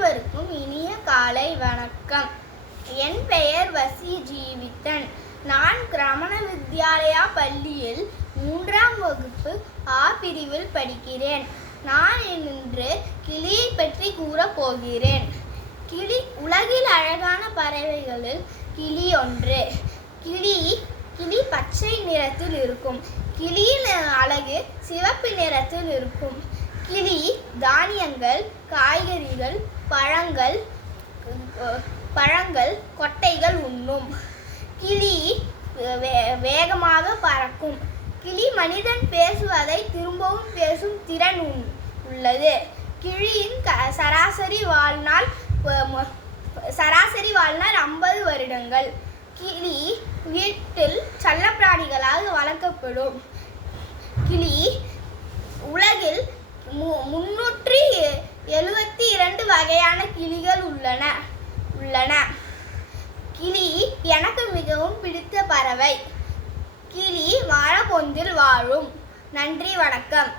அனைவருக்கும் இனிய காலை வணக்கம். என் பெயர் வசி ஜீவித்தன் நான் கிரமண வித்யாலயா பள்ளியில் மூன்றாம் வகுப்பு ஆ பிரிவில் படிக்கிறேன். நான் இன்று கிளியை பற்றி கூறப் போகிறேன். கிளி உலகில் அழகான பறவைகளில் கிளி ஒன்று. கிளி கிளி பச்சை நிறத்தில் இருக்கும். கிளியின் அழகு சிவப்பு நிறத்தில் இருக்கும். கிளி தானியங்கள் காய்கறிகள் பழங்கள் பழங்கள் கொட்டைகள் உண்ணும். கிளி வே- வேகமாக பறக்கும். கிளி மனிதன் பேசுவதை திரும்பவும் பேசும் திறன் உண்- உள்ளது. கிளியின் க- சராசரி வாழ்நாள் சராசரி வாழ்நாள் ஐம்பது வருடங்கள். கிளி வீட்டில் செல்லப்பிராணிகளாக வளர்க்கப்படும். கிளி முன்னூற்றி எழுபத்தி இரண்டு வகையான கிளிகள் உள்ளன உள்ளன. கிளி எனக்கு மிகவும் பிடித்த பறவை. கிளி வாழைப்பொந்தில் வாழும். நன்றி வணக்கம்.